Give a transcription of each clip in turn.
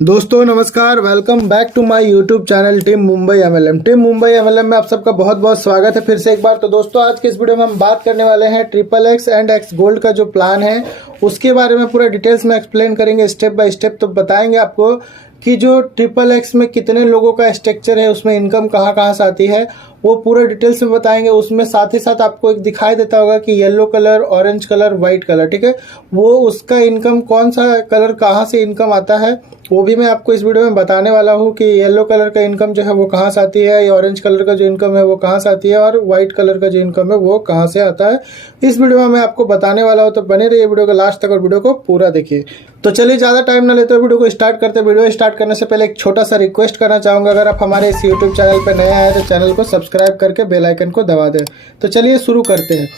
दोस्तों नमस्कार, welcome back to my YouTube channel team Mumbai MLM. Team Mumbai MLM में आप सबका बहुत बहुत स्वागत है फिर से एक बार। तो दोस्तों आज के इस वीडियो में हम बात करने वाले हैं triple x and x gold का जो प्लान है उसके बारे में पूरा डिटेल्स में एक्सप्लेन करेंगे स्टेप बाय स्टेप। तो बताएंगे आपको कि जो ट्रिपल एक्स में कितने लोगों का स्ट्रक्चर है, उसमें इनकम कहाँ कहाँ से आती है, वो पूरा डिटेल्स में बताएंगे। उसमें साथ ही साथ आपको एक दिखाई देता होगा कि yellow colour, orange colour, white colour, ठीक है, वो उसका इनकम कौन सा कलर कहाँ से इनकम आता है वो भी मैं आपको इस वीडियो में बताने वाला हूँ कि येलो कलर का इनकम जो है वो कहाँ से आती है, या ऑरेंज कलर का जो इनकम है वो कहाँ से आती है, और व्हाइट कलर का जो इनकम है वो कहाँ से आता है। इस वीडियो में मैं आपको बताने वाला हूँ, तो बने रहिए वीडियो को लास्ट तक और वीडियो को पूरा देखिए। तो चलिए ज़्यादा टाइम ना लेते हुए वीडियो को स्टार्ट करते हैं। वीडियो स्टार्ट करने से पहले एक छोटा सा रिक्वेस्ट करना चाहूँगा, अगर आप हमारे इस यूट्यूब चैनल पर नए आए तो चैनल को सब्सक्राइब करके बेल आइकन को दबा दें। तो चलिए शुरू करते हैं।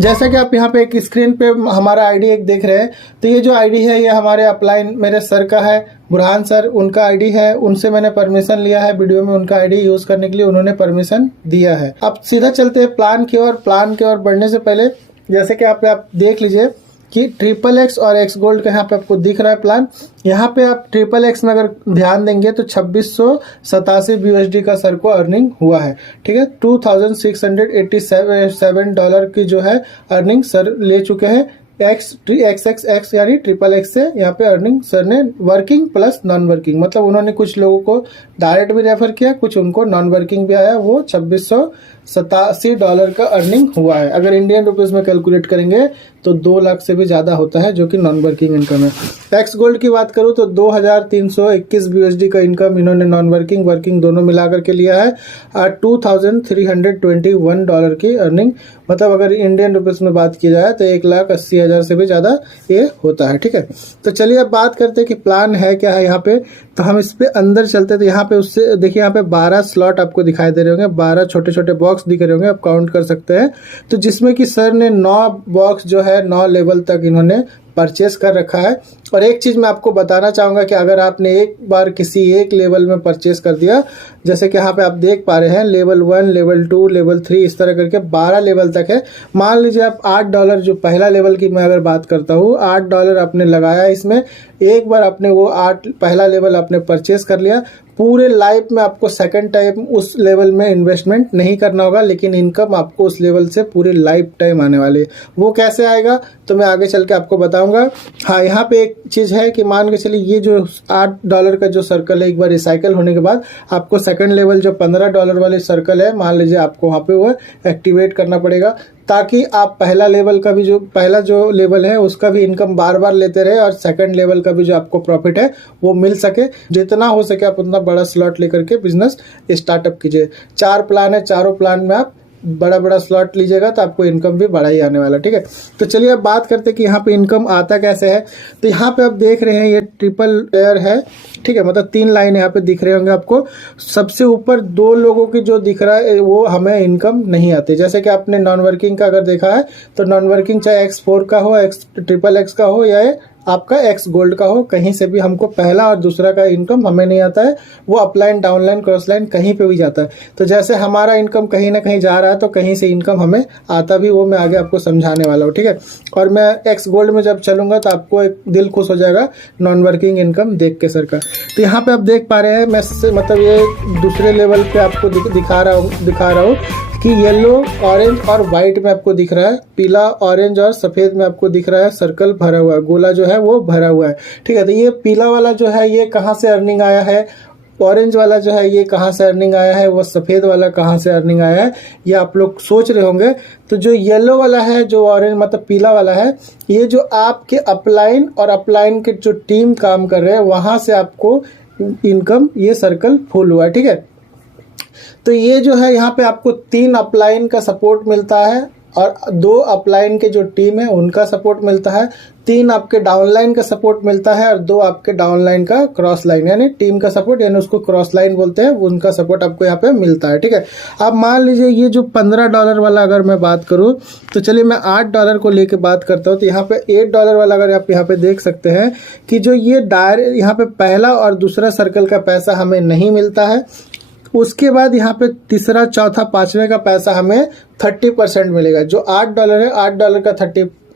जैसा कि आप यहाँ पे एक स्क्रीन पे हमारा आईडी एक देख रहे हैं, तो ये जो आईडी है ये हमारे अपलाइन मेरे सर का है, बुरहान सर उनका आईडी है। उनसे मैंने परमिशन लिया है वीडियो में उनका आईडी यूज करने के लिए, उन्होंने परमिशन दिया है। अब सीधा चलते हैं प्लान की ओर। प्लान की ओर बढ़ने से पहले जैसे कि आप देख लीजिए कि ट्रिपल एक्स और एक्स गोल्ड का यहाँ पे आपको दिख रहा है प्लान। यहाँ पे आप ट्रिपल एक्स में अगर ध्यान देंगे तो 2687 BUSD का सर को अर्निंग हुआ है, ठीक है। $2687 की जो है अर्निंग सर ले चुके हैं। एक्स यानी ट्रिपल एक्स से यहाँ पे अर्निंग सर ने वर्किंग प्लस नॉन वर्किंग, मतलब उन्होंने कुछ लोगों को डायरेक्ट भी रेफर किया, कुछ उनको नॉन वर्किंग भी आया, वो $2687 का अर्निंग हुआ है। अगर इंडियन रुपीज में कैलकुलेट करेंगे तो 2 लाख से भी ज़्यादा होता है, जो कि नॉन वर्किंग इनकम है। एक्स गोल्ड की बात करूँ तो 2321 BUSD का इनकम इन्होंने नॉन वर्किंग वर्किंग दोनों मिलाकर के लिया है, और $2321 की अर्निंग, मतलब अगर इंडियन रुपीज में बात की जाए तो 1,80,000 से भी ज़्यादा ये होता है, ठीक है। तो चलिए अब बात करते हैं कि प्लान है क्या है यहाँ पे। तो हम इस पे अंदर चलते हैं। तो यहाँ पे उससे देखिए, यहाँ पे 12 स्लॉट आपको दिखाई दे रहे होंगे, 12 छोटे छोटे बॉक्स दिख रहे होंगे, आप काउंट कर सकते हैं। तो जिसमें कि सर ने 9 बॉक्स जो है 9 लेवल तक इन्होंने परचेस कर रखा है। और एक चीज़ मैं आपको बताना चाहूँगा कि अगर आपने एक बार किसी एक लेवल में परचेस कर दिया, जैसे कि यहाँ पे आप देख पा रहे हैं लेवल 1, लेवल 2, लेवल 3, इस तरह करके 12 लेवल तक है। मान लीजिए आप $8 जो पहला लेवल की मैं अगर बात करता हूँ, $8 आपने लगाया इसमें, एक बार आपने वो पहला लेवल आपने परचेस कर लिया, पूरे लाइफ में आपको सेकंड टाइम उस लेवल में इन्वेस्टमेंट नहीं करना होगा, लेकिन इनकम आपको उस लेवल से पूरे लाइफ टाइम आने वाली है। वो कैसे आएगा तो मैं आगे चल के आपको बताऊंगा। हाँ, यहाँ पे एक चीज़ है कि मान के चलिए ये जो $8 का जो सर्कल है, एक बार रिसाइकल होने के बाद आपको सेकंड लेवल जो $15 वाले सर्कल है, मान लीजिए आपको वहाँ पे वो एक्टिवेट करना पड़ेगा, ताकि आप पहला लेवल का भी जो पहला जो लेवल है उसका भी इनकम बार बार लेते रहे, और सेकंड लेवल का भी जो आपको प्रॉफिट है वो मिल सके। जितना हो सके आप उतना बड़ा स्लॉट लेकर के बिजनेस स्टार्टअप कीजिए। 4 प्लान है, चारों प्लान में आप बड़ा बड़ा स्लॉट लीजिएगा तो आपको इनकम भी बड़ा ही आने वाला, ठीक है। तो चलिए अब बात करते हैं कि यहाँ पे इनकम आता कैसे है। तो यहाँ पे आप देख रहे हैं ये ट्रिपल लेयर है, ठीक है, मतलब 3 लाइन यहाँ पे दिख रहे होंगे आपको। सबसे ऊपर 2 लोगों की जो दिख रहा है वो हमें इनकम नहीं आती। जैसे कि आपने नॉन वर्किंग का अगर देखा है तो नॉन वर्किंग चाहे X4 का हो, ट्रिपल एक्स का हो, या आपका एक्स गोल्ड का हो, कहीं से भी हमको पहला और दूसरा का इनकम हमें नहीं आता है। वो अपलाइन, डाउनलाइन, क्रॉस लाइन कहीं पे भी जाता है। तो जैसे हमारा इनकम कहीं ना कहीं जा रहा है तो कहीं से इनकम हमें आता भी, वो मैं आगे आपको समझाने वाला हूँ, ठीक है। और मैं एक्स गोल्ड में जब चलूंगा तो आपको एक दिल खुश हो जाएगा नॉन वर्किंग इनकम देख के सर का। तो यहाँ पे आप देख पा रहे हैं, मैं मतलब ये दूसरे लेवल पे आपको दिखा रहा हूँ कि येलो, ऑरेंज और वाइट में आपको दिख रहा है, पीला, ऑरेंज और सफ़ेद में आपको दिख रहा है सर्कल भरा हुआ है, गोला जो है वो भरा हुआ है, ठीक है। तो ये पीला वाला जो है ये कहाँ से अर्निंग आया है, ऑरेंज वाला जो है ये कहाँ से अर्निंग आया है, वो सफ़ेद वाला कहाँ से अर्निंग आया है, ये आप लोग सोच रहे होंगे। तो जो येलो वाला है, जो ऑरेंज मतलब पीला वाला है, ये जो आपके अपलाइन और अपलाइन के जो टीम काम कर रहे हैं वहाँ से आपको इनकम, ये सर्कल फुल हुआ है, ठीक है। तो ये जो है यहाँ पे आपको 3 अपलाइन का सपोर्ट मिलता है, और 2 अपलाइन के जो टीम है उनका सपोर्ट मिलता है, 3 आपके डाउनलाइन का सपोर्ट मिलता है, और 2 आपके डाउनलाइन का क्रॉस लाइन, यानी टीम का सपोर्ट, यानी उसको क्रॉस लाइन बोलते हैं, उनका सपोर्ट आपको यहाँ पे मिलता है, ठीक है। अब मान लीजिए ये जो $15 वाला अगर मैं बात करूँ तो चलिए मैं $8 को लेके बात करता हूँ। तो यहाँ पे $8 वाला अगर आप यहाँ पे देख सकते हैं कि जो ये यहाँ पे पहला और दूसरा सर्कल का पैसा हमें नहीं मिलता है, उसके बाद यहाँ पे तीसरा, चौथा, पांचवें का पैसा हमें 30% मिलेगा। जो $8 है, $8 का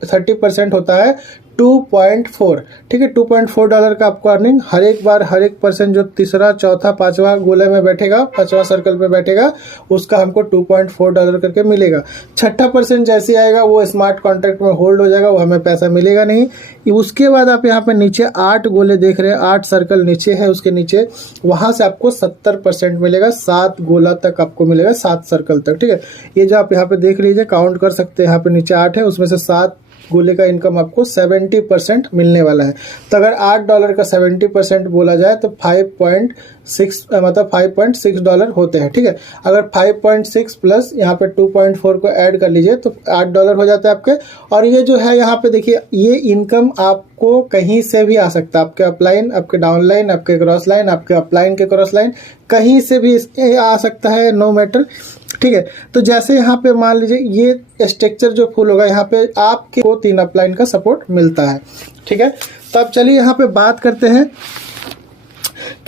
30% होता है 2.4, ठीक है। $2.4 का आपको अर्निंग हर एक बार, हर एक पर्सन जो तीसरा, चौथा, पांचवा गोले में बैठेगा, पांचवा सर्कल पे बैठेगा, उसका हमको $2.4 करके मिलेगा। छठा पर्सन जैसे आएगा वो स्मार्ट कॉन्ट्रैक्ट में होल्ड हो जाएगा, वो हमें पैसा मिलेगा नहीं। उसके बाद आप यहाँ पे नीचे 8 गोले देख रहे हैं, 8 सर्कल नीचे है, उसके नीचे वहां से आपको 70% मिलेगा। 7 गोला तक आपको मिलेगा, 7 सर्कल तक, ठीक है। ये जो आप यहाँ पे देख लीजिए, काउंट कर सकते हैं, यहाँ पे नीचे 8 है, उसमें से 7 गोले का इनकम आपको 70% मिलने वाला है। तो अगर $8 का 70% बोला जाए तो 5.6 मतलब $5.6 होते हैं, ठीक है। अगर 5.6 प्लस यहाँ पे 2.4 को ऐड कर लीजिए तो $8 हो जाता है आपके। और ये जो है यहाँ पे देखिए, ये इनकम आपको कहीं से भी आ सकता है, आपके अपलाइन, आपके डाउनलाइन, आपके क्रॉस लाइन, आपके अपलाइन के क्रॉस लाइन, कहीं से भी आ सकता है, नो मैटर, ठीक है। तो जैसे यहाँ पे मान लीजिए ये स्ट्रक्चर जो फुल होगा, यहाँ पे आपके को 3 अपलाइन का सपोर्ट मिलता है, ठीक है। तो अब चलिए यहाँ पे बात करते हैं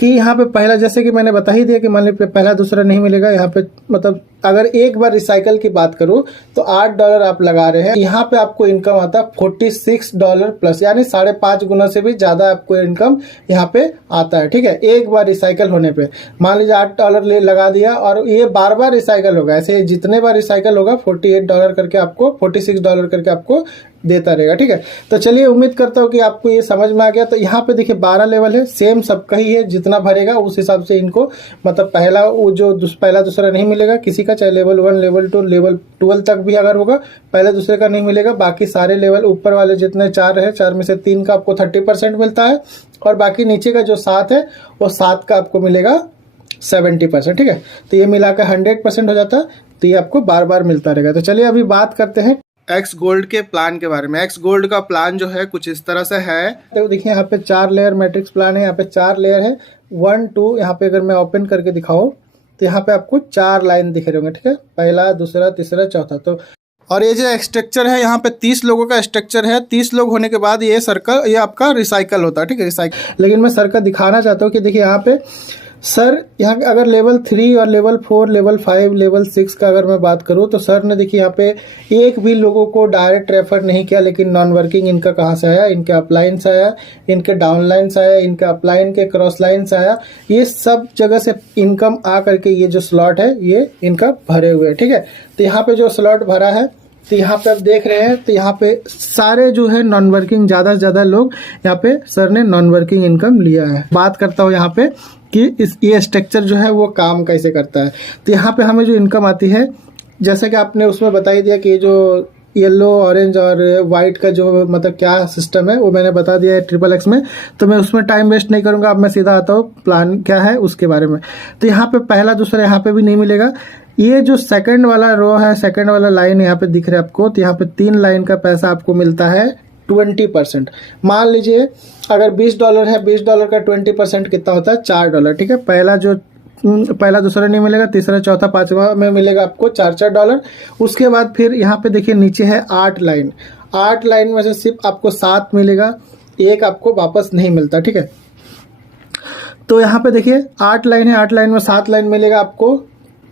कि यहाँ पे पहला, जैसे कि मैंने बता ही दिया कि मान लीजिए पहला दूसरा नहीं मिलेगा यहाँ पे, मतलब अगर एक बार रिसाइकल की बात करूँ तो $8 आप लगा रहे हैं, यहाँ पे आपको इनकम आता है $46 प्लस, यानी 5.5 गुना से भी ज़्यादा आपको इनकम यहाँ पे आता है, ठीक है। एक बार रिसाइकल होने पे मान लीजिए $8 लगा दिया और ये बार बार रिसाइकल होगा, ऐसे जितने बार रिसाइकल होगा $48 करके आपको, $46 करके आपको देता रहेगा, ठीक है। तो चलिए, उम्मीद करता हूँ कि आपको ये समझ में आ गया। तो यहाँ पे देखिए 12 लेवल है, सेम सबका ही है, जितना भरेगा उस हिसाब से इनको, मतलब पहला वो जो पहला दूसरा नहीं मिलेगा किसी का, चाहे लेवल 1, लेवल 2, लेवल 12 तक भी अगर होगा, पहले दूसरे का नहीं मिलेगा। बाकी सारे लेवल ऊपर वाले जितने 4 है, 4 में से 3 का आपको 30% मिलता है, और बाकी नीचे का जो 7 है वो 7 का आपको मिलेगा 70%, ठीक है। तो ये मिलाकर 100% हो जाता है, तो ये आपको बार बार मिलता रहेगा। तो चलिए अभी बात करते हैं एक्स गोल्ड के प्लान के बारे में। एक्स गोल्ड का प्लान जो है कुछ इस तरह से है, तो देखिए यहाँ पे 4 लेयर मैट्रिक्स प्लान है, यहाँ पे 4 लेयर है, 1, 2, यहाँ पे अगर मैं ओपन करके दिखाऊं तो यहाँ पे आपको 4 लाइन दिख रहे होंगे, ठीक है। पहला, दूसरा, तीसरा, चौथा। तो और ये जो स्ट्रक्चर है, यहाँ पे 30 लोगों का स्ट्रक्चर है। 30 लोग होने के बाद ये सर्कल, ये आपका रिसाइकल होता है, ठीक है, रिसाइकल। लेकिन मैं सर्कल दिखाना चाहता हूँ कि देखिए यहाँ पे सर, यहाँ अगर लेवल 3 और लेवल 4, लेवल 5, लेवल 6 का अगर मैं बात करूँ तो सर ने देखिए यहाँ पे एक भी लोगों को डायरेक्ट रेफर नहीं किया, लेकिन नॉन वर्किंग इनका कहाँ से आया, इनके अपलाइन से आया, इनके डाउनलाइन से आया, इनके अपलाइन के क्रॉस लाइन से आया, ये सब जगह से इनकम आ करके ये जो स्लॉट है ये इनका भरे हुए है, ठीक है। तो यहाँ पे जो स्लॉट भरा है, तो यहाँ पे आप देख रहे हैं, तो यहाँ पे सारे जो है नॉन वर्किंग, ज़्यादा से ज़्यादा लोग यहाँ पे सर ने नॉन वर्किंग इनकम लिया है। बात करता हूँ यहाँ पे कि ये स्ट्रक्चर जो है वो काम कैसे करता है। तो यहाँ पे हमें जो इनकम आती है, जैसा कि आपने उसमें बता ही दिया कि जो येलो, ऑरेंज और वाइट का जो मतलब क्या सिस्टम है वो मैंने बता दिया है XXX में, तो मैं उसमें टाइम वेस्ट नहीं करूँगा। अब मैं सीधा आता हूँ प्लान क्या है उसके बारे में। तो यहाँ पे पहला दूसरा यहाँ पे भी नहीं मिलेगा। ये जो सेकंड वाला रो है, सेकंड वाला लाइन यहाँ पे दिख रहा है आपको, तो यहाँ पे 3 लाइन का पैसा आपको मिलता है 20%। मान लीजिए अगर $20 है, $20 का 20% कितना होता है, $4, ठीक है। पहला दूसरा नहीं मिलेगा, तीसरा, चौथा, पांचवा में मिलेगा आपको $4 उसके बाद फिर यहाँ पे देखिए नीचे है 8 लाइन, 8 लाइन में से सिर्फ आपको 7 मिलेगा, एक आपको वापस नहीं मिलता, ठीक है। तो यहाँ पे देखिए 8 लाइन है, 8 लाइन में 7 लाइन मिलेगा आपको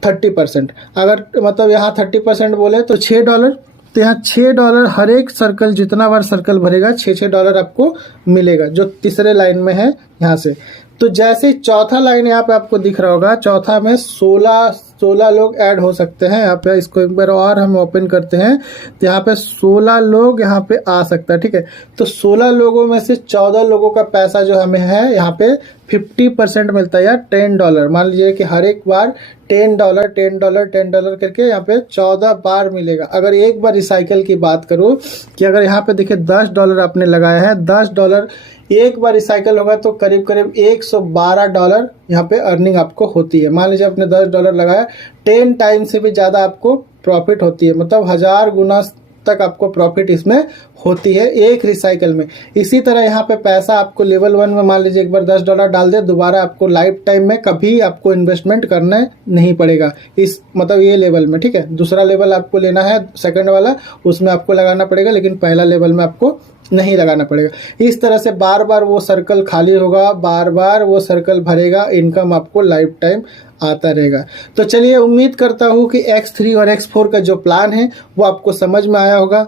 30%। अगर मतलब यहाँ 30% बोले तो $6, तो यहाँ $6 हर एक सर्कल, जितना बार सर्कल भरेगा $6 आपको मिलेगा, जो तीसरे लाइन में है यहाँ से। तो जैसे चौथा लाइन यहाँ पे आपको दिख रहा होगा, चौथा में 16 लोग ऐड हो सकते हैं। यहाँ पे इसको एक बार और हम ओपन करते हैं, तो यहाँ पे 16 लोग यहाँ पे आ सकता है, ठीक है। तो 16 लोगों में से 14 लोगों का पैसा जो हमें है यहाँ पे 50% मिलता है, या $10। मान लीजिए कि हर एक बार $10 करके यहाँ पे 14 बार मिलेगा। अगर एक बार रिसाइकल की बात करूँ कि अगर यहाँ पे देखिए $10 आपने लगाया है, $10 एक बार रिसाइकल होगा तो करीब करीब $112 यहाँ पे अर्निंग आपको होती है। मान लीजिए आपने $10 लगाया, 10 टाइम से भी ज़्यादा आपको प्रॉफिट होती है, मतलब 1000 गुना तक आपको प्रॉफिट इसमें होती है एक रिसाइकल में। इसी तरह यहाँ पे पैसा आपको लेवल 1 में मान लीजिए एक बार $10 डाल दे, दोबारा आपको लाइफ टाइम में कभी आपको इन्वेस्टमेंट करना नहीं पड़ेगा, इस मतलब ये लेवल में, ठीक है। दूसरा लेवल आपको लेना है, सेकंड वाला, उसमें आपको लगाना पड़ेगा, लेकिन पहला लेवल में आपको नहीं लगाना पड़ेगा। इस तरह से बार बार वो सर्कल खाली होगा, बार बार वो सर्कल भरेगा, इनकम आपको लाइफ टाइम आता रहेगा। तो चलिए, उम्मीद करता हूँ कि X3 और X4 का जो प्लान है वो आपको समझ में आया होगा।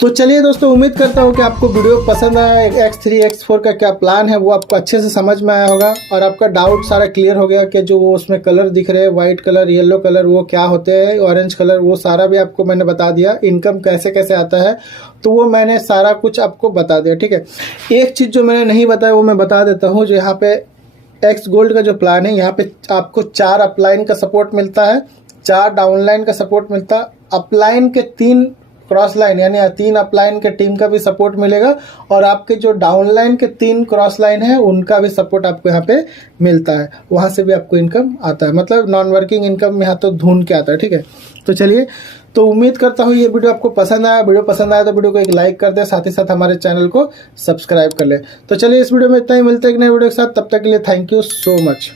तो चलिए दोस्तों, उम्मीद करता हूँ कि आपको वीडियो पसंद आया। X3 X4 का क्या प्लान है वो आपको अच्छे से समझ में आया होगा और आपका डाउट सारा क्लियर हो गया कि जो वो उसमें कलर दिख रहे हैं, वाइट कलर, येलो कलर, वो क्या होते हैं, ऑरेंज कलर, वो सारा भी आपको मैंने बता दिया। इनकम कैसे कैसे आता है तो वो मैंने सारा कुछ आपको बता दिया, ठीक है। एक चीज़ जो मैंने नहीं बताया वो मैं बता देता हूँ। जो यहाँ पे एक्स गोल्ड का जो प्लान है, यहाँ पे आपको 4 अपलाइन का सपोर्ट मिलता है, 4 डाउनलाइन का सपोर्ट मिलता है, अपलाइन के 3 क्रॉस लाइन यानी 3 अपलाइन के टीम का भी सपोर्ट मिलेगा और आपके जो डाउनलाइन के 3 क्रॉस लाइन है उनका भी सपोर्ट आपको यहाँ पे मिलता है। वहाँ से भी आपको इनकम आता है, मतलब नॉन वर्किंग इनकम यहाँ तो ढूंढ के आता है, ठीक है। तो चलिए, तो उम्मीद करता हूँ ये वीडियो आपको पसंद आया। वीडियो पसंद आया तो वीडियो को एक लाइक कर दे, साथ ही साथ हमारे चैनल को सब्सक्राइब कर ले। तो चलिए, इस वीडियो में इतना ही, मिलते हैं एक नए वीडियो के साथ। तब तक के लिए थैंक यू सो मच।